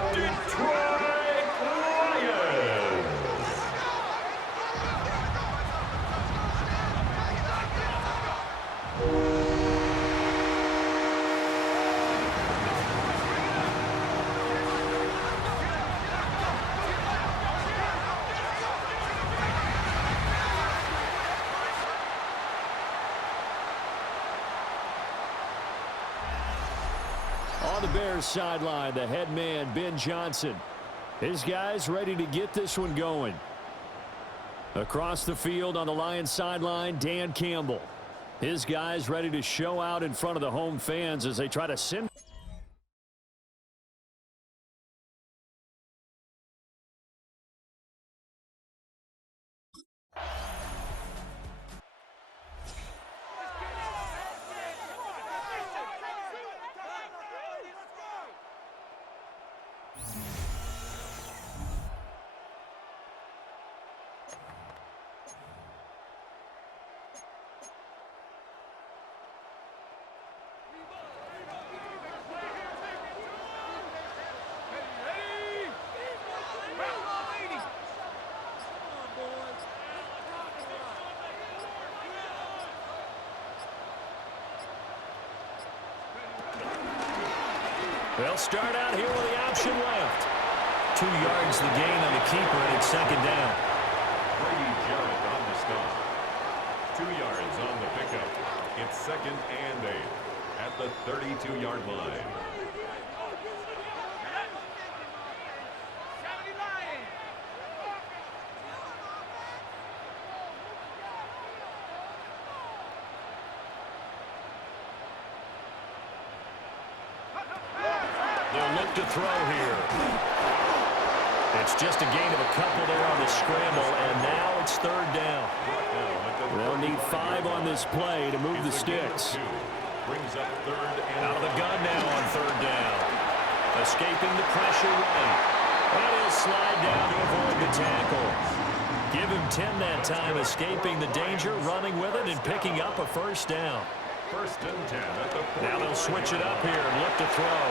Detroit Lions. On the Bears sideline, the head man, Ben Johnson. His guys ready to get this one going. Across the field on the Lions sideline, Dan Campbell. His guys ready to show out in front of the home fans as they try to send. They'll start out here with the option left. 2 yards the gain on the keeper, and it's second down. Brady Jarrett on the stop. 2 yards on the pickup. It's 2nd and 8 at the 32-yard line. They'll look to throw here. It's just a gain of a couple there on the scramble, and now it's 3rd down. They'll need 5 on this play to move the sticks. Brings up 3rd and out of the gun now on 3rd down. Escaping the pressure right. And he'll slide down to avoid the tackle. Give him 10 that time, escaping the danger, running with it, and picking up a 1st down. 1st and 10 at the 40. Now they'll switch it up here and look to throw.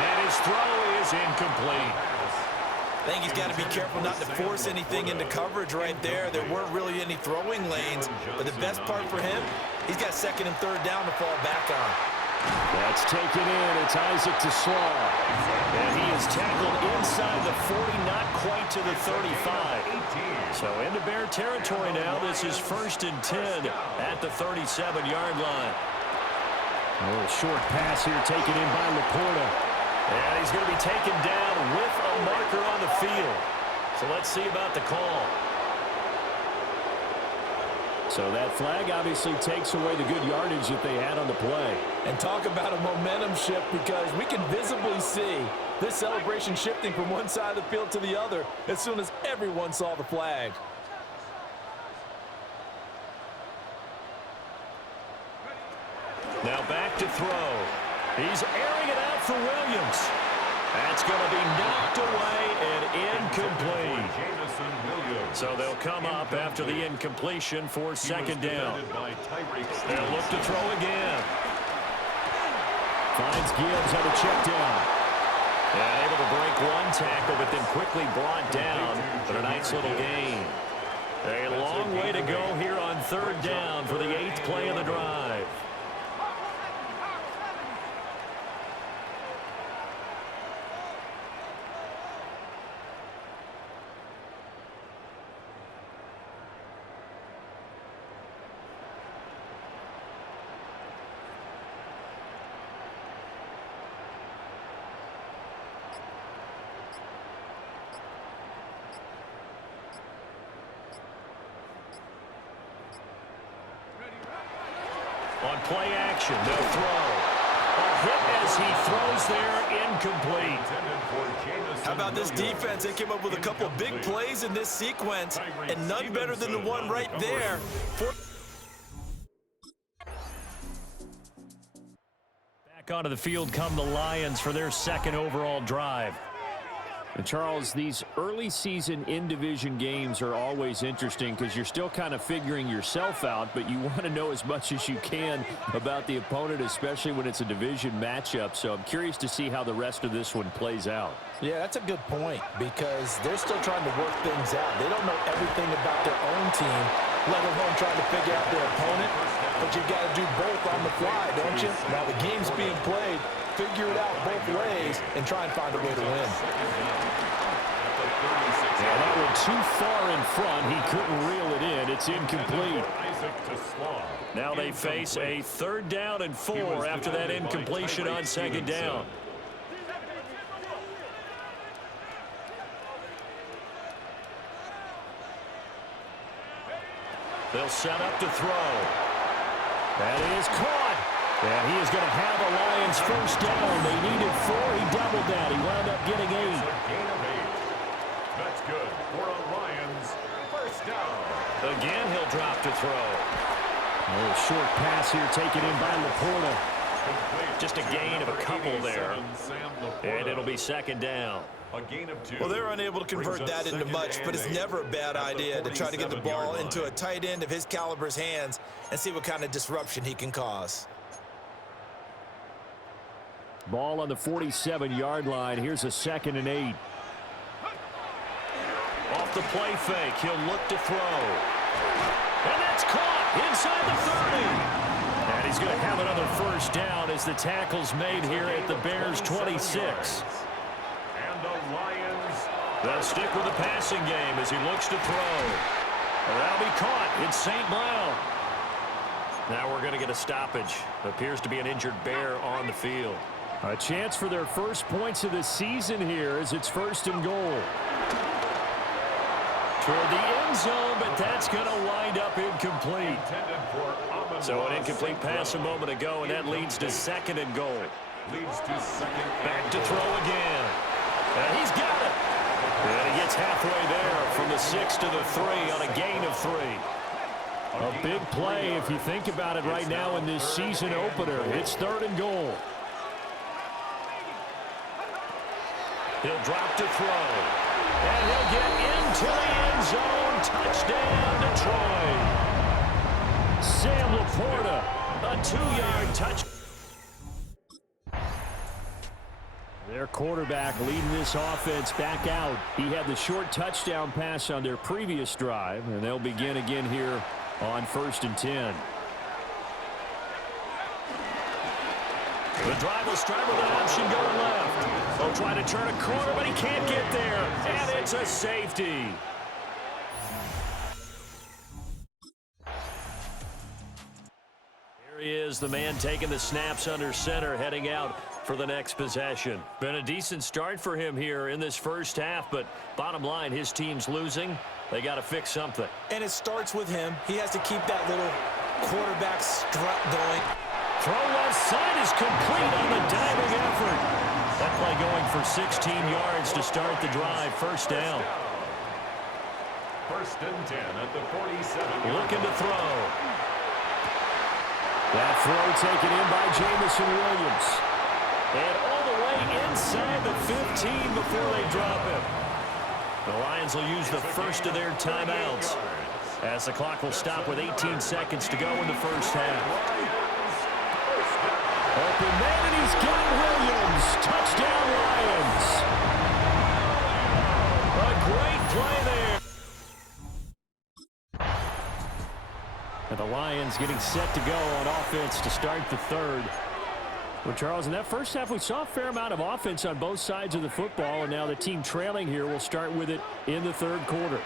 And his throw is incomplete. I think he's got to be careful not to force anything into coverage right there. There weren't really any throwing lanes, but the best part for him, he's got 2nd and 3rd down to fall back on. That's taken in. It's Isaac to Slaw. And he is tackled inside the 40, not quite to the 35. So into Bear territory now. This is 1st and 10 at the 37-yard line. A little short pass here taken in by Laporta. And he's going to be taken down with a marker on the field. So let's see about the call. So that flag obviously takes away the good yardage that they had on the play. And talk about a momentum shift, because we can visibly see this celebration shifting from one side of the field to the other as soon as everyone saw the flag. Now back to throw. He's airing it out for Williams. That's going to be knocked away and incomplete. So they'll come up after the incompletion for 2nd down. They'll look to throw again. Finds Gibbs on the check down. And able to break one tackle, but then quickly brought down. But a nice little gain. A long way to go here on 3rd down for the 8th play of the drive. On play action, they'll throw. A hit as he throws there, incomplete. How about this defense? They came up with a couple of big plays in this sequence, and none better than the one right there. Back onto the field come the Lions for their 2nd overall drive. And Charles, these early season in-division games are always interesting because you're still kind of figuring yourself out, but you want to know as much as you can about the opponent, especially when it's a division matchup. So I'm curious to see how the rest of this one plays out. Yeah, that's a good point because they're still trying to work things out. They don't know everything about their own team, let alone trying to figure out their opponent. But you've got to do both on the fly, don't you? Now the game's being played. Figure it out both ways and try and find a way to win. Yeah, that one too far in front. He couldn't reel it in. It's incomplete. Now they face a 3rd down and 4 after that incompletion on 2nd down. They'll set up to throw. That is caught. And he is going to have a Lions 1st down. They needed 4. He doubled that. He wound up getting 8. Gain of 8. That's good for a Lions 1st down. Again, he'll drop to throw. A little short pass here taken in by Laporta. Just a gain of a couple there. And it'll be 2nd down. A gain of 2. Well, they're unable to convert that into much, but it's never a bad idea to try to get the ball into a tight end of his caliber's hands and see what kind of disruption he can cause. Ball on the 47-yard line. Here's a 2nd and 8. Off the play fake. He'll look to throw. And that's caught inside the 30. And he's going to have another 1st down as the tackle's made here at the Bears' 26. And the Lions. They'll stick with the passing game as he looks to throw. That'll be caught. It's St. Brown. Now we're going to get a stoppage. Appears to be an injured Bear on the field. A chance for their first points of the season here as it's 1st and goal. Toward the end zone, but that's going to wind up incomplete. So an incomplete pass a moment ago, and that leads to 2nd and goal. Leads to 2nd. Back to throw again. And he's got it. And he gets halfway there from the 6 to the 3 on a gain of 3. A big play if you think about it right now in this season opener. It's 3rd and goal. He'll drop to throw. And he'll get into the end zone. Touchdown, Detroit. Sam Laporta, a 2-yard touch. Their quarterback leading this offense back out. He had the short touchdown pass on their previous drive, and they'll begin again here on 1st and 10. The drive will start with an option going left. They'll try to turn a corner, but he can't get there. And it's a safety. Here he is, the man taking the snaps under center, heading out for the next possession. Been a decent start for him here in this 1st half, but bottom line, his team's losing. They got to fix something. And it starts with him. He has to keep that little quarterback strut going. Throw left side is complete on the diving effort. That play going for 16 yards to start the drive. 1st down. 1st and 10 at the 47. Looking to throw. That throw taken in by Jamison Williams. And all the way inside the 15 before they drop him. The Lions will use the 1st of their timeouts as the clock will stop with 18 seconds to go in the 1st half. Open man, and he's got Williams. Touchdown, Lions. A great play there. And the Lions getting set to go on offense to start the 3rd. Well, Charles, in that 1st half, we saw a fair amount of offense on both sides of the football, and now the team trailing here will start with it in the 3rd quarter.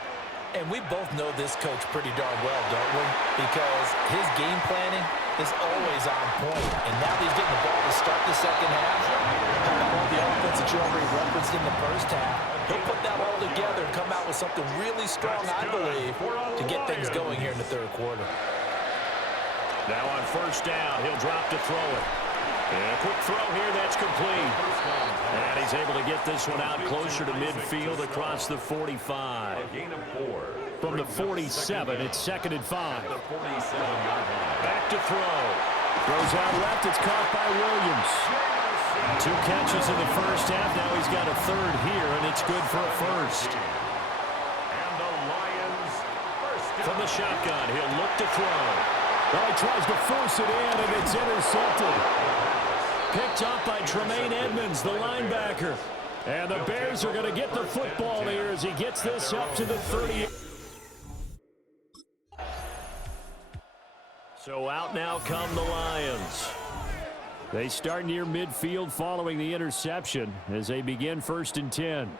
And we both know this coach pretty darn well, don't we? Because his game planning is always on point. And now that he's getting the ball to start the 2nd half, all the offense that you already referenced in the 1st half, he'll put that all together and come out with something really strong, I believe, to get things going here in the 3rd quarter. Now on 1st down, he'll drop to throw it. And a quick throw here, that's complete. And he's able to get this one out closer to midfield across the 45. From the 47, it's 2nd and 5. Back to throw. Throws out left, it's caught by Williams. 2 catches in the first half. Now he's got a third here, and it's good for a first. And the Lions first down. From the shotgun, he'll look to throw. Well, he tries to force it in, and it's intercepted. Picked up by Tremaine Edmonds, the linebacker. And the Bears are going to get the football here as he gets this up to the 30. So out now come the Lions. They start near midfield following the interception as they begin 1st and 10.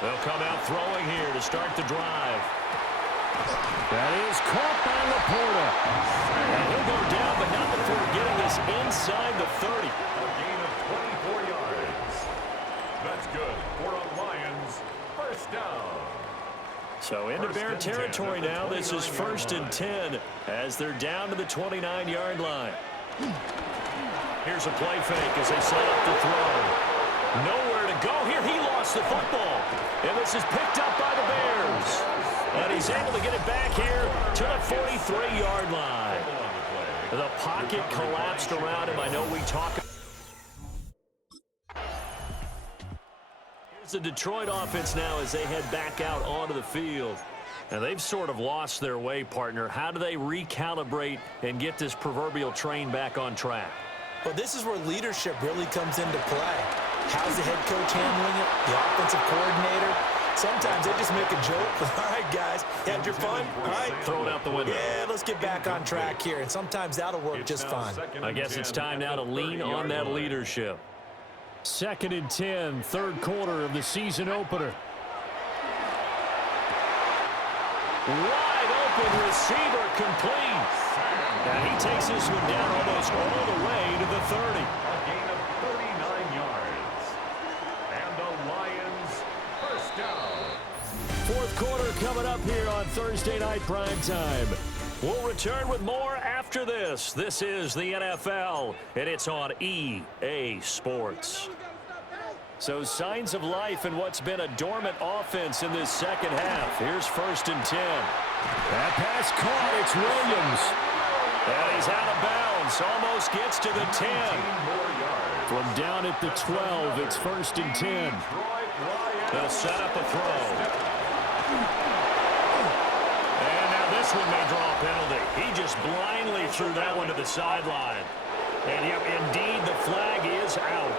They'll come out throwing here to start the drive. That is caught by Laporta. And he'll go down, but not before getting us inside the 30. A gain of 24 yards. That's good for a Lions first down. So into Bear territory now. This is 1st and 10 as they're down to the 29-yard line. Here's a play fake as they set up to throw. Nowhere to go here. He lost the football. And this is picked up by the Bears. And he's able to get it back here to the 43-yard line. The pocket collapsed around him. I know we talk. Here's the Detroit offense now as they head back out onto the field. And they've sort of lost their way, partner. How do they recalibrate and get this proverbial train back on track? Well, this is where leadership really comes into play. How's the head coach handling it? The offensive coordinator? Sometimes they just make a joke. All right, guys, had your fun? All right. Throw it out the window. Yeah, let's get back on track here. And sometimes that'll work just fine. I guess it's time now to lean on that leadership. 2nd and 10, 3rd quarter of the season opener. Wide open receiver complete. And he takes this one down almost all the way to the 30. A gain of 39 yards. And the Lions first down. 4th quarter coming up here on Thursday Night Prime Time. We'll return with more after this. This is the NFL, and it's on EA Sports. So signs of life in what's been a dormant offense in this second half. Here's 1st and 10. That pass caught. It's Williams. And he's out of bounds. Almost gets to the 10. From down at the 12, it's 1st and 10. They'll set up a throw. And now this one may draw a penalty. He just blindly threw that one to the sideline. And yep, indeed, the flag is out.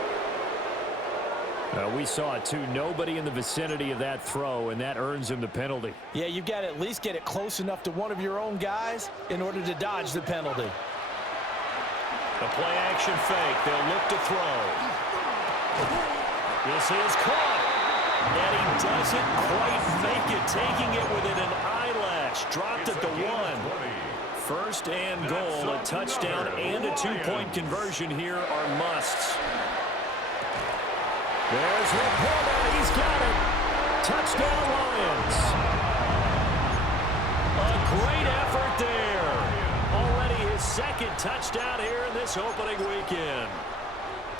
We saw it, too. Nobody in the vicinity of that throw, and that earns him the penalty. Yeah, you've got to at least get it close enough to one of your own guys in order to dodge the penalty. The play-action fake. They'll look to throw. This is caught. And he doesn't quite make it, taking it within an eyelash. Dropped at the 1. 1st and goal. A touchdown and a 2-point conversion here are musts. There's Laporta. He's got it. Touchdown, Lions. A great effort there. Already his 2nd touchdown here in this opening weekend.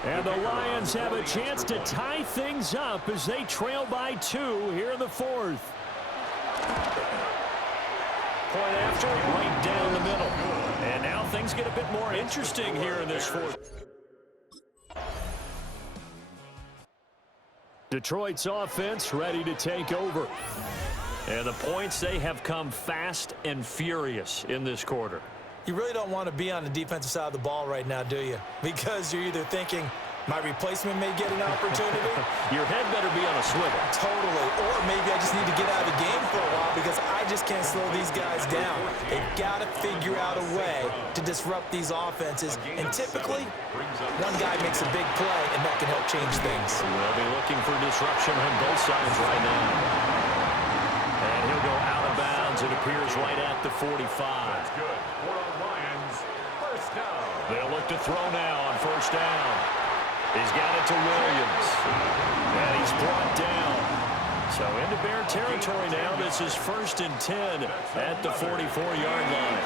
And the Lions have a chance to tie things up as they trail by 2 here in the 4th. Point after, right down the middle. And now things get a bit more interesting here in this 4th. Detroit's offense ready to take over. And the points, they have come fast and furious in this quarter. You really don't want to be on the defensive side of the ball right now, do you? Because you're either thinking, my replacement may get an opportunity. Your head better be on a swivel. Totally. Or maybe I just need to get out of the game for a while because I just can't slow these guys down. They've got to figure out a way to disrupt these offenses. And typically, one guy makes a big play, and that can help change things. We'll be looking for disruption on both sides right now. And he'll go out of bounds. It appears right at the 45. That's good for a Lions first down. They'll look to throw now on 1st down. He's got it to Williams. And he's brought down. So into Bear territory now. This is 1st and 10 at the 44-yard line.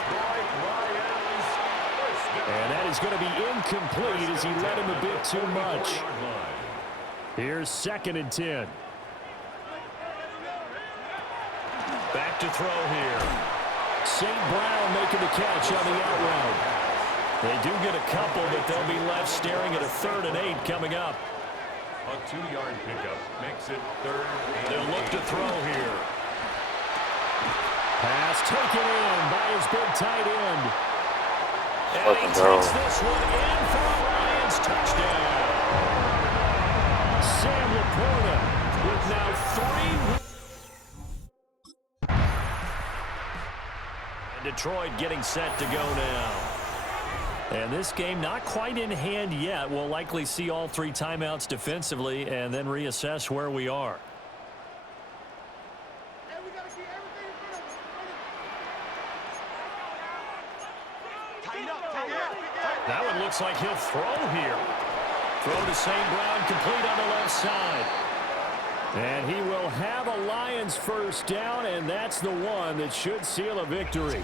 And that is going to be incomplete as he led him a bit too much. Here's 2nd and 10. Back to throw here. St. Brown making the catch on the out route. They do get a couple, but they'll be left staring at a 3rd and 8 coming up. A 2-yard pickup makes it 3rd and 8. They'll look to throw here. Pass taken in by his big tight end. And he takes this one in for a Lions touchdown. Sam Laporta with now 3. And Detroit getting set to go now. And this game not quite in hand yet. We'll likely see all 3 timeouts defensively and then reassess where we are. That one looks like he'll throw here. Throw to St. Brown, complete on the left side. And he will have a Lions first down, and that's the one that should seal a victory.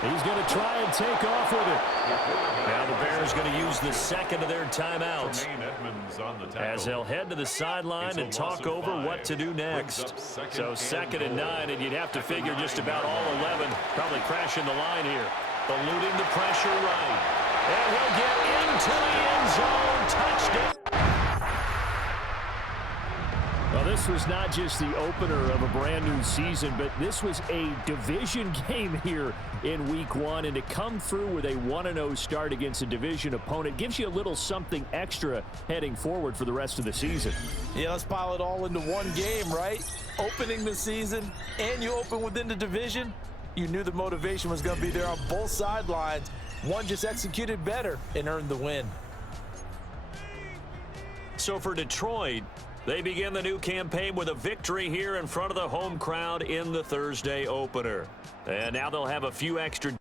He's going to try and take off with it. Now the Bears going to use the second of their timeouts as they'll head to the sideline and talk over what to do next. So 2nd and 9, and you'd have to figure just about all 11 probably crashing the line here. Eluding the pressure right. And he'll get into the end zone. Touchdown. Well, this was not just the opener of a brand new season, but this was a division game here in week 1. And to come through with a 1-0 start against a division opponent gives you a little something extra heading forward for the rest of the season. Yeah, let's pile it all into one game, right? Opening the season, and you open within the division. You knew the motivation was going to be there on both sidelines. One just executed better and earned the win. So for Detroit, they begin the new campaign with a victory here in front of the home crowd in the Thursday opener. And now they'll have a few extra